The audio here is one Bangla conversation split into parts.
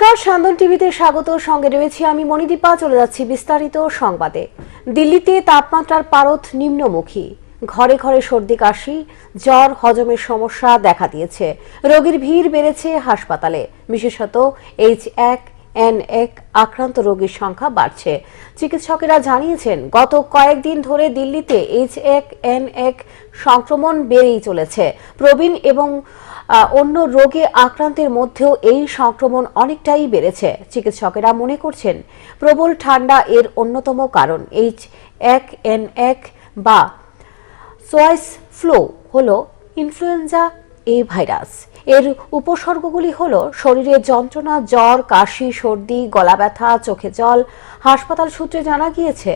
নমস্কার সান্দন টিভিতে স্বাগত। সঙ্গে রয়েছি আমি মণিদীপা, চলে যাচ্ছি বিস্তারিত সংবাদে। দিল্লিতে তাপমাত্রার পারদ নিম্নমুখী। ঘরে ঘরে সর্দি কাশি, জ্বর, হজমের সমস্যা দেখা দিয়েছে। রোগীর ভিড় বেড়েছে হাসপাতালে। বিশেষত এইচ এক, এন এক আক্রান্ত রোগীর সংখ্যা বাড়ছে। চিকিৎসকেরা জানিয়েছেন, গত কয়েকদিন ধরে দিল্লিতে এইচ এক, এন এক সংক্রমণ বেড়েই চলেছে। প্রবীণ এবং অন্য রোগে আক্রান্তের মধ্যেও এই সংক্রমণ অনেকটাই বেড়েছে। চিকিৎসকেরা মনে করছেন, প্রবল ঠান্ডা এর অন্যতম কারণ। এইচ এক এন এক বা সোয়াইস ফ্লু হলো ইনফ্লুয়েঞ্জা এ ভাইরাস। এর উপসর্গগুলি হল শরীরে যন্ত্রণা, জ্বর, কাশি, সর্দি গলা ব্যথা চোখে জল। হাসপাতাল সূত্রে জানা গিয়েছে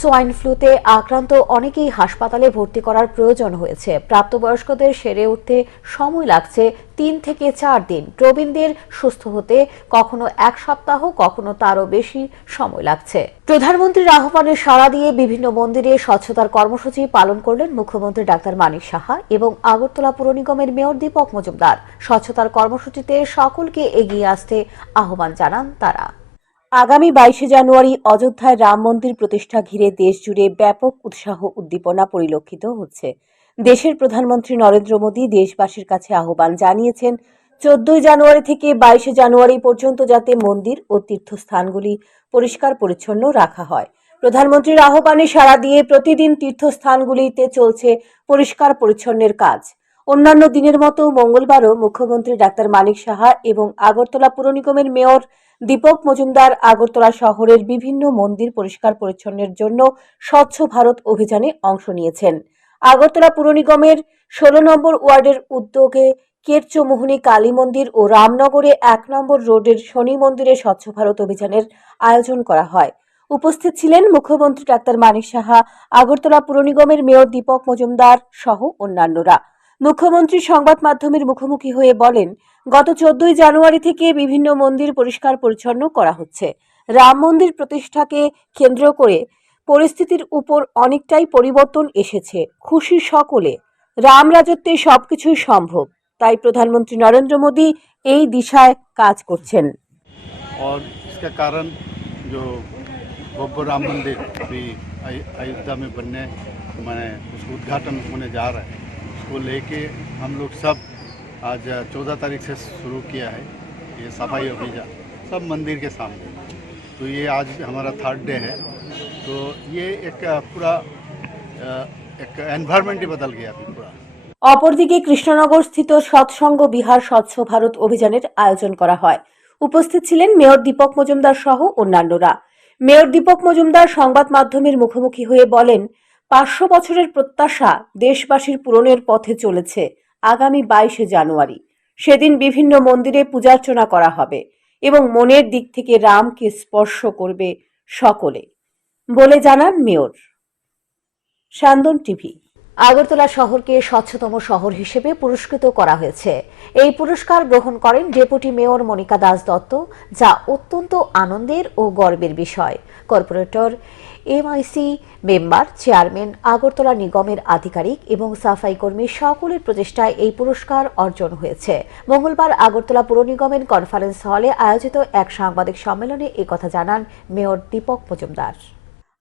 সোয়াইন ফ্লুতে আক্রান্ত অনেকেই হাসপাতালে ভর্তি করার প্রয়োজন হয়েছে। প্রাপ্তবয়স্কদের সেরে উঠতে সময় লাগছে তিন থেকে চার দিন। প্রবীণদের সুস্থ হতে কখনো এক সপ্তাহ, কখনো তারও বেশি সময় লাগছে। প্রধানমন্ত্রীর আহ্বানে সাড়া দিয়ে বিভিন্ন মন্দিরে স্বচ্ছতার কর্মসূচি পালন করলেন মুখ্যমন্ত্রী ডাক্তার মানিক সাহা এবং আগরতলা পুর নিগমের মেয়র দীপক মজুমদার। স্বচ্ছতার কর্মসূচিতে সকলকে এগিয়ে আসতে আহ্বান জানান তারা। আগামী বাইশে জানুয়ারি অযোধ্যায় রাম মন্দির প্রতিষ্ঠা ঘিরে দেশ জুড়ে ব্যাপক উৎসাহ উদ্দীপনা পরিলক্ষিত হচ্ছে। দেশের প্রধানমন্ত্রী নরেন্দ্র মোদী দেশবাসীর কাছে আহ্বান জানিয়েছেন, চোদ্দই জানুয়ারি থেকে বাইশে জানুয়ারি পর্যন্ত যাতে মন্দির ও তীর্থস্থানগুলি পরিষ্কার পরিচ্ছন্ন রাখা হয়। প্রধানমন্ত্রীর আহ্বানে সাড়া দিয়ে প্রতিদিন তীর্থস্থানগুলিতে চলছে পরিষ্কার পরিচ্ছন্নের কাজ। অন্যান্য দিনের মতো মঙ্গলবারও মুখ্যমন্ত্রী ডাক্তার মানিক সাহা এবং আগরতলা পুর নিগমের মেয়র দীপক মজুমদার আগরতলা শহরের বিভিন্ন মন্দির পরিষ্কার পরিচ্ছন্নের জন্য স্বচ্ছ ভারত অভিযানে অংশ নিয়েছেন। আগরতলা পুর নিগমের ষোলো নম্বর ওয়ার্ডের উদ্যোগে কেরচোমোহনী কালী মন্দির ও রামনগরে এক নম্বর রোডের শনি মন্দিরে স্বচ্ছ ভারত অভিযানের আয়োজন করা হয়। উপস্থিত ছিলেন মুখ্যমন্ত্রী ডাক্তার মানিক সাহা, আগরতলা পুর নিগমের মেয়র দীপক মজুমদার সহ অন্যান্যরা। মুখ্যমন্ত্রী সংবাদ মাধ্যমের মুখোমুখি হয়ে বলেন গত চোদ্দই জানুয়ারি থেকে বিভিন্ন মন্দির পরিষ্কার পরিচ্ছন্ন করা হচ্ছে রাম মন্দির প্রতিষ্ঠাকে কেন্দ্র করে পরিস্থিতির উপর অনেকটাই পরিবর্তন এসেছে খুশি সকলে রাম রাজত্বে সবকিছুই সম্ভব তাই প্রধানমন্ত্রী নরেন্দ্র মোদী এই দিশায় কাজ করছেন और इसका कारण जो भव्य राम मंदिर अभी अय- अयोध्या में बनने मैंने उसका उद्घाटन होने जा रहा है उसको लेके हम लोग सब आज चौदह तारीख से शुरू किया है ये सफाई अभियान सब मंदिर के सामने तो ये आज हमारा थर्ड डे है तो ये एक पूरा अ, एक एनवायरनमेंट ही बदल गया अभी पूरा অপরদিকে কৃষ্ণনগর স্থিত সৎসঙ্গ বিহার স্বচ্ছ ভারত অভিযানের আয়োজন করা হয় উপস্থিত ছিলেন মেয়র দীপক মজুমদার সহ অন্যান্যরা মেয়র দীপক মজুমদার সংবাদ মাধ্যমের মুখোমুখি হয়ে বলেন পাঁচশো বছরের প্রত্যাশা দেশবাসীর পূরণের পথে চলেছে আগামী বাইশে জানুয়ারি। সেদিন বিভিন্ন মন্দিরে পূজার্চনা করা হবে এবং মনের দিক থেকে রামকে স্পর্শ করবে সকলে। বলে জানান মেয়র। সান্দন টিভি। আগরতলা শহরকে স্বচ্ছতম শহর হিসেবে পুরস্কৃত করা হয়েছে। এই পুরস্কার গ্রহণ করেন ডেপুটি মেয়র মনিকা দাস দত্ত, যা অত্যন্ত আনন্দের ও গর্বের বিষয়। Corporator MIC member, chairman, Agartala নিগমের আধিকারিক এবং সাফাই কর্মী সকলের প্রচেষ্টায় এই পুরস্কার অর্জন হয়েছে। মঙ্গলবার আগরতলা পুর নিগমের কনফারেন্স হলে আয়োজিত এক সাংবাদিক সম্মেলনে একথা জানান মেয়র দীপক মজুমদার।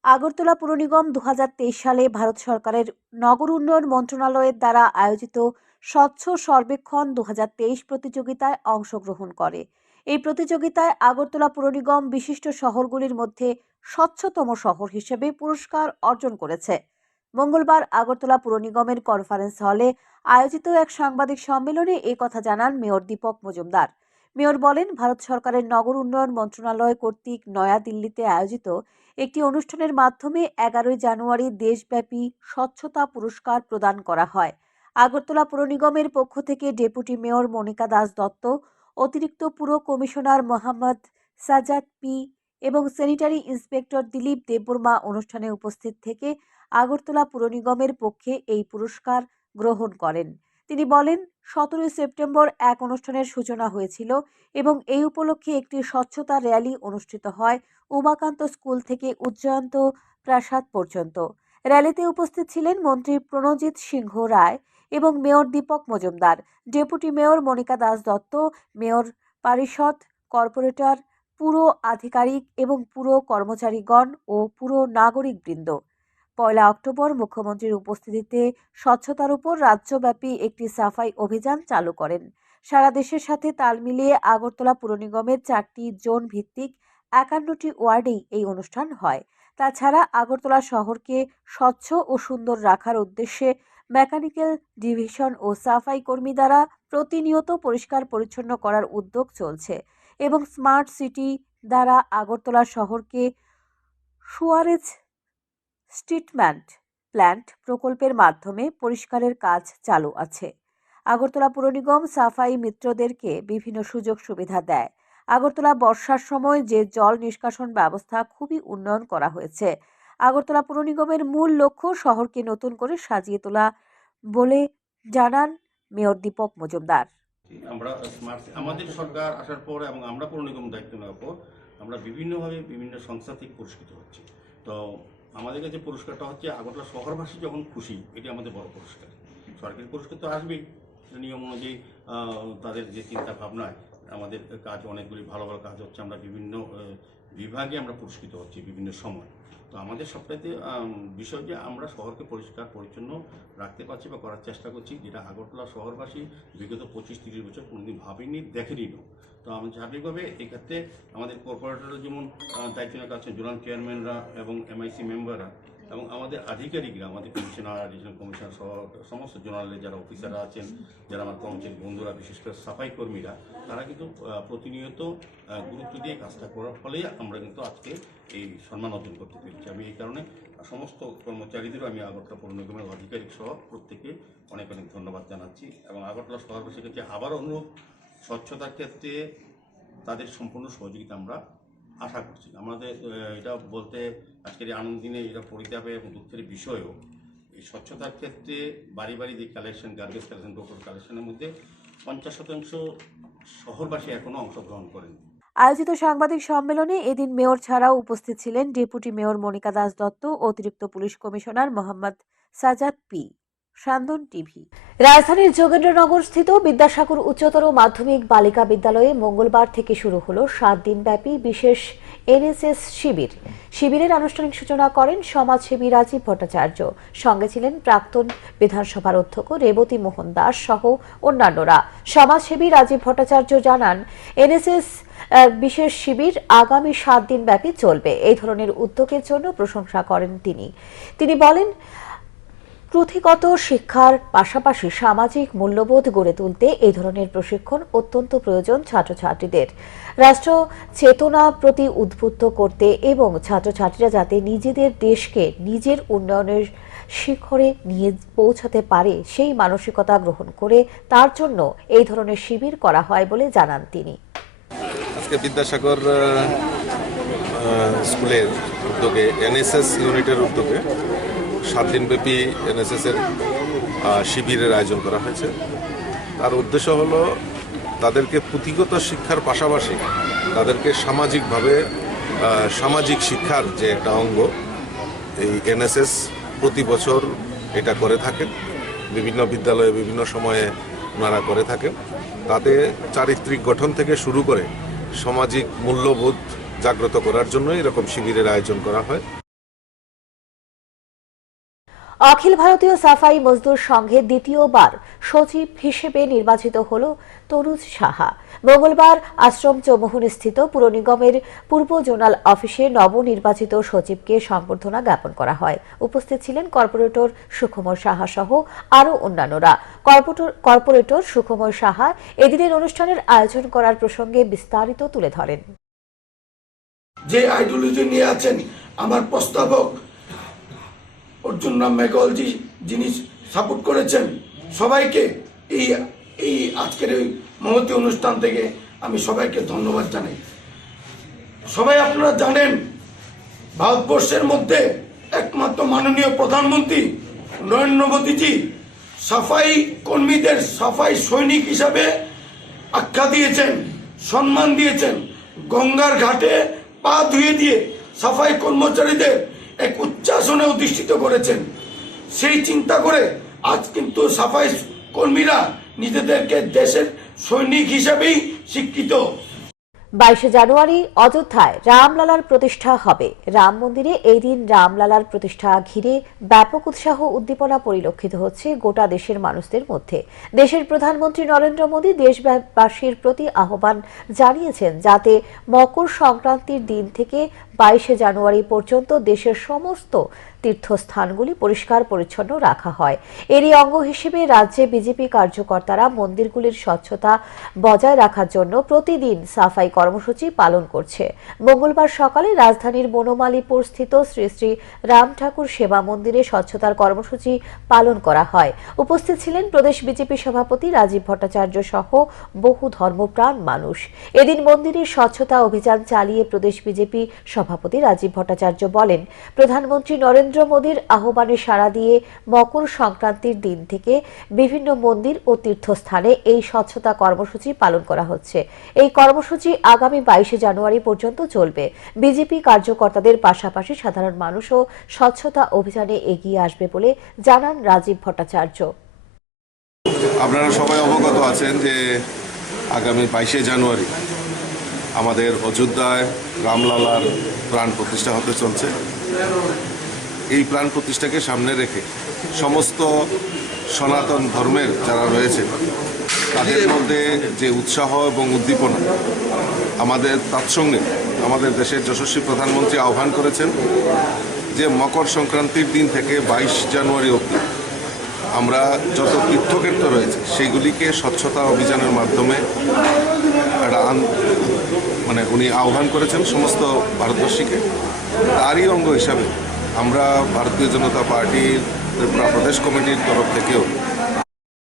আগরতলা পুর নিগম দু হাজার তেইশ সালে ভারত সরকারের নগর উন্নয়ন মন্ত্রণালয়ের দ্বারা আয়োজিত স্বচ্ছ সর্বেক্ষণ দু হাজার তেইশ প্রতিযোগিতায় অংশগ্রহণ করে। এই প্রতিযোগিতায় আগরতলা পুর নিগম বিশিষ্ট শহরগুলির মধ্যে স্বচ্ছতম শহর হিসেবে পুরস্কার অর্জন করেছে। মঙ্গলবার আগরতলা পুর নিগমের কনফারেন্স হলে আয়োজিত এক সাংবাদিক সম্মেলনে এই কথা জানান মেয়র দীপক মজুমদার। মেয়র বলেন, ভারত সরকারের নগর উন্নয়ন মন্ত্রণালয় কর্তৃক নয়াদিল্লিতে আয়োজিত একটি অনুষ্ঠানের মাধ্যমে এগারোই জানুয়ারি দেশব্যাপী স্বচ্ছতা পুরস্কার প্রদান করা হয়। আগরতলা পুর নিগমের পক্ষ থেকে ডেপুটি মেয়র মনিকা দাস দত্ত অতিরিক্ত পুর কমিশনার মোহাম্মদ সাজাদ পি এবং স্যানিটারি ইন্সপেক্টর দিলীপ দেববর্মা অনুষ্ঠানে উপস্থিত থেকে আগরতলা পুর নিগমের পক্ষে এই পুরস্কার গ্রহণ করেন। তিনি বলেন, সতেরোই সেপ্টেম্বর এক অনুষ্ঠানের সূচনা হয়েছিল এবং এই উপলক্ষে একটি স্বচ্ছতা র্যালি অনুষ্ঠিত হয় উমাকান্ত স্কুল থেকে উজ্জয়ন্ত প্রাসাদ পর্যন্ত। র্যালিতে উপস্থিত ছিলেন মন্ত্রী প্রণজিৎ সিংহ রায় এবং mayor Dipak Majumdar. Deputy mayor Monika Das Dutta, mayor পারিষদ, corporator, পুরো আধিকারিক এবং পুরো কর্মচারীগণ ও পুরো নাগরিকবৃন্দ। পয়লা অক্টোবর মুখ্যমন্ত্রীর উপস্থিতিতে স্বচ্ছতার উপর রাজ্যব্যাপী একটি সাফাই অভিযান চালু করেন। সারা দেশের সাথে তাল মিলিয়ে আগরতলা পুর নিগমের চারটি জোন ভিত্তিক একান্নটি ওয়ার্ডেই এই অনুষ্ঠান হয়। তাছাড়া আগরতলা শহরকে স্বচ্ছ ও সুন্দর রাখার উদ্দেশ্যে মেকানিক্যাল ডিভিশন ও সাফাই কর্মী দ্বারা প্রতিনিয়ত পরিষ্কার পরিচ্ছন্ন করার উদ্যোগ চলছে এবং স্মার্ট সিটি দ্বারা আগরতলা শহরকে সুয়ারেজ স্ট্রিটমেন্ট প্ল্যান্ট প্রকল্পের মাধ্যমে পরিষ্কারের কাজ চালু আছে। আগরতলা পুর নিগম সাফাই মিত্রদেরকে বিভিন্ন সুযোগ সুবিধা দেয়। আগরতলা বর্ষার সময় যে জল নিষ্কাশন ব্যবস্থা খুবই উন্নয়ন করা হয়েছে। আগরতলা পুর নিগমের মূল লক্ষ্য শহরকে নতুন করে সাজিয়ে তোলা বলে জানান মেয়র দীপক মজুমদার। আমরা আমাদের সরকার আসার পর এবং আমরা পৌর নিগম দায়িত্ব নেওয়ার পর আমরা বিভিন্নভাবে বিভিন্ন সংস্থা থেকে পুরস্কৃত হচ্ছি। তো আমাদের কাছে পুরস্কারটা হচ্ছে আগরতলা শহরবাসী যখন খুশি, এটি আমাদের বড় পুরস্কার। সরকারি পুরস্কার তো আসবেই। নিয়ম অনুযায়ী তাদের যে চিন্তা ভাবনায় আমাদের কাজ অনেকগুলি ভালো ভালো কাজ হচ্ছে। আমরা বিভিন্ন বিভাগে আমরা পুরস্কৃত হচ্ছি বিভিন্ন সময়। তো আমাদের সবটাইতে বিষয় যে আমরা শহরকে পরিষ্কার, পরিচ্ছন্ন রাখতে পারছি বা করার চেষ্টা করছি, যেটা আগরতলা শহরবাসী বিগত পঁচিশ, তিরিশ বছর কোনোদিন ভাবেনি, দেখেনি তো আমি স্বাভাবিকভাবে এক্ষেত্রে ক্ষেত্রে আমাদের কর্পোরেটররা যেমন দায়িত্ব নেওয়া কাজ চেয়ারম্যানরা এবং এমআইসি মেম্বাররা এবং আমাদের আধিকারিকরা, আমাদের কমিশনার অ্যাডিশনাল কমিশনার সহ সমস্ত জোনালের যারা অফিসাররা আছেন, যারা আমার কর্মচারী বন্ধুরা, বিশেষ করে সাফাই কর্মীরা, তারা কিন্তু প্রতিনিয়ত গুরুত্ব দিয়ে কাজটা করার ফলে আমরা কিন্তু আজকে এই সম্মান অর্জন করতে পেরেছি। আমি এই কারণে সমস্ত কর্মচারীদেরও আমি আগরতলা পৌর নিগমের আধিকারিক সহ প্রত্যেকে অনেক অনেক ধন্যবাদ জানাচ্ছি এবং আগরতলা শহরবাসীর কাছে আবার অনুরোধ, স্বচ্ছতার ক্ষেত্রে তাদের সম্পূর্ণ সহযোগিতা আমরা আশা করছি। আমাদের এটা বলতে আজকের এই আনন্দ দিনে এটা পরিতাপে এবং দুঃখের বিষয়ও। এই স্বচ্ছতার ক্ষেত্রে বাড়ি বাড়ি যে কালেকশন গার্বেজ কালেকশন টোটাল কালেকশনের মধ্যে পঞ্চাশ শতাংশ শহরবাসী এখনও অংশগ্রহণ করেন। আয়োজিত সাংবাদিক সম্মেলনে এদিন মেয়র ছাড়াও উপস্থিত ছিলেন ডেপুটি মেয়র মনিকা দাস দত্ত, অতিরিক্ত police commissioner Mohammad Sajad P. Syandan TV. রাজধানীর যোগেন্দ্রনগর স্থিত বিদ্যাসাগর উচ্চতর মাধ্যমিক বালিকা বিদ্যালয়ে মঙ্গলবার থেকে শুরু হলো সাত দিনব্যাপী বিশেষ এনএসএস শিবির। শিবিরের আনুষ্ঠানিক সূচনা করেন সমাজসেবী রাজীব ভট্টাচার্য। সঙ্গে ছিলেন প্রাক্তন বিধানসভার অধ্যক্ষ রেবতী মোহন দাস সহ অন্যান্যরা। সমাজসেবী রাজীব ভট্টাচার্য জানান, এনএসএস বিশেষ শিবির আগামী সাত দিন ব্যাপী চলবে। এই ধরনের উদ্যোগের জন্য প্রশংসা করেন তিনি। তিনি বলেন পুঁথিগত শিক্ষার পাশাপাশি সামাজিক মূল্যবোধ গড়ে তুলতে এই ধরনের প্রশিক্ষণ অত্যন্ত প্রয়োজন ছাত্রছাত্রীদের। রাষ্ট্র চেতনা প্রতি উদ্বুদ্ধ করতে এবং ছাত্রছাত্রীরা যাতে নিজেদের দেশকে নিজের উন্নয়নের শিখরে নিয়ে পৌঁছাতে পারে সেই মানসিকতা গ্রহণ করে তার জন্য এই ধরনের শিবির করা হয় বলে জানান তিনি। আজকে বিদ্যাসাগর স্কুলের উদ্যোগে, এনএসএস ইউনিটের উদ্যোগে সাত দিনব্যাপী এনএসএস এর শিবিরের আয়োজন করা হয়েছে। তার উদ্দেশ্য হলো তাদেরকে পুঁথিগত শিক্ষার পাশাপাশি তাদেরকে সামাজিকভাবে সামাজিক শিক্ষার যে একটা অঙ্গ, এই এনএসএস প্রতি বছর এটা করে থাকেন। বিভিন্ন বিদ্যালয়ে বিভিন্ন সময়ে ওনারা করে থাকেন। তাতে চারিত্রিক গঠন থেকে শুরু করে সামাজিক মূল্যবোধ জাগ্রত করার জন্য এরকম শিবিরের আয়োজন করা হয়। অখিল ভারতীয় সাফাই মজদুর সংঘের দ্বিতীয়বার সচিব হিসেবে নির্বাচিত হল তরুজ সাহা। মঙ্গলবার আশ্রম চৌমুহন স্থিত পুর নিগমের পূর্ব জোনাল অফিসে নবনির্বাচিত সচিবকে সংবর্ধনা জ্ঞাপন করা হয়। উপস্থিত ছিলেন কর্পোরেটর সুখময় সাহা সহ আরও অন্যান্যরা। কর্পোরেটর সুখময় সাহা এদিনের অনুষ্ঠানের আয়োজন করার প্রসঙ্গে বিস্তারিত তুলে ধরেন। যে আইডিওলজি নিয়ে আছেন, আমার প্রস্তাবক অর্জুন রাম মেঘওয়ালজি যিনি সাপোর্ট করেছেন সবাইকে এই এই আজকের এই মহতী অনুষ্ঠান থেকে আমি সবাইকে ধন্যবাদ জানাই। সবাই আপনারা জানেন, ভারতবর্ষের মধ্যে একমাত্র মাননীয় প্রধানমন্ত্রী নরেন্দ্র মোদীজি সাফাই কর্মীদের সাফাই সৈনিক হিসাবে আখ্যা দিয়েছেন, সম্মান দিয়েছেন, গঙ্গার ঘাটে পা ধুয়ে দিয়ে সাফাই কর্মচারীদের এক উচ্চাসনে অধিষ্ঠিত করেছেন। সেই চিন্তা করে আজ কিন্তু সাফাই কর্মীরা নিজেদেরকে দেশের সৈনিক হিসাবেই স্বীকৃত। বাইশে জানুয়ারি অযোধ্যায় রামলালার প্রতিষ্ঠা হবে। রাম মন্দিরে এই দিন রামলালার প্রতিষ্ঠা ঘিরে ব্যাপক উৎসাহ উদ্দীপনা পরিলক্ষিত হচ্ছে গোটা দেশের মানুষদের মধ্যে। দেশের প্রধানমন্ত্রী নরেন্দ্র মোদী দেশবাসীর প্রতি আহ্বান জানিয়েছেন যাতে মকর সংক্রান্তির দিন থেকে বাইশে জানুয়ারি পর্যন্ত দেশের সমস্ত তীর্থস্থানগুলি পরিষ্কার পরিচ্ছন্ন রাখা হয়। এরই অঙ্গ হিসেবে রাজ্যে বিজেপি কার্যকর্তারা মন্দিরগুলির স্বচ্ছতা বজায় রাখার জন্য প্রতিদিন সাফাই কর্মসূচি পালন করছে। মঙ্গলবার সকালে রাজধানীর বনমালীপুর স্থিত শ্রী শ্রী রাম ঠাকুর সেবা মন্দিরে স্বচ্ছতার কর্মসূচি পালন করা হয়। উপস্থিত ছিলেন প্রদেশ বিজেপি সভাপতি রাজীব ভট্টাচার্য সহ বহু ধর্মপ্রাণ মানুষ। এদিন মন্দিরের স্বচ্ছতা অভিযান চালিয়ে প্রদেশ বিজেপি সভাপতি রাজীব ভট্টাচার্য বলেন, প্রধানমন্ত্রী নরেন্দ্র মোদীর আহ্বানে সাড়া দিয়ে মকর সংক্রান্তির দিন থেকে বিভিন্ন মন্দির ও তীর্থস্থানে এই স্বচ্ছতা কর্মসূচি পালন করা হচ্ছে। এই কর্মসূচি আগামী বাইশে জানুয়ারি পর্যন্ত চলবে। বিজেপি কার্যকর্তাদের পাশাপাশি সাধারণ মানুষও স্বচ্ছতা অভিযানে এগিয়ে আসবে বলে জানান রাজীব ভট্টাচার্য। আপনারা সবাই অবগত আছেন যে আগামী বাইশে জানুয়ারি আমাদের অযোধ্যায় রামলালার প্রাণ প্রতিষ্ঠা হতে চলছে। এই প্রাণ প্রতিষ্ঠাকে সামনে রেখে সমস্ত সনাতন ধর্মের যারা রয়েছে, তাদের মধ্যে যে উৎসাহ এবং উদ্দীপনা আমাদের তৎসঙ্গে আমাদের দেশের যশস্বী প্রধানমন্ত্রী আহ্বান করেছেন যে মকর সংক্রান্তির দিন থেকে বাইশ জানুয়ারি অবধি আমরা যত তীর্থক্ষেত্র রয়েছে, সেগুলিকে স্বচ্ছতা অভিযানের মাধ্যমে একটা মানে উনি আহ্বান করেছেন সমস্ত ভারতবর্ষীকে তারই অঙ্গ হিসাবে আমরা ভারতীয় জনতা পার্টির প্রদেশ কমিটির তরফ থেকেও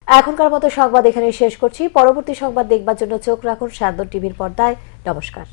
এখনকার মতো সংবাদ এখানে শেষ করছি। পরবর্তী সংবাদ দেখবার জন্য চোখ রাখুন সান্দন টিভির পর্দায়। নমস্কার।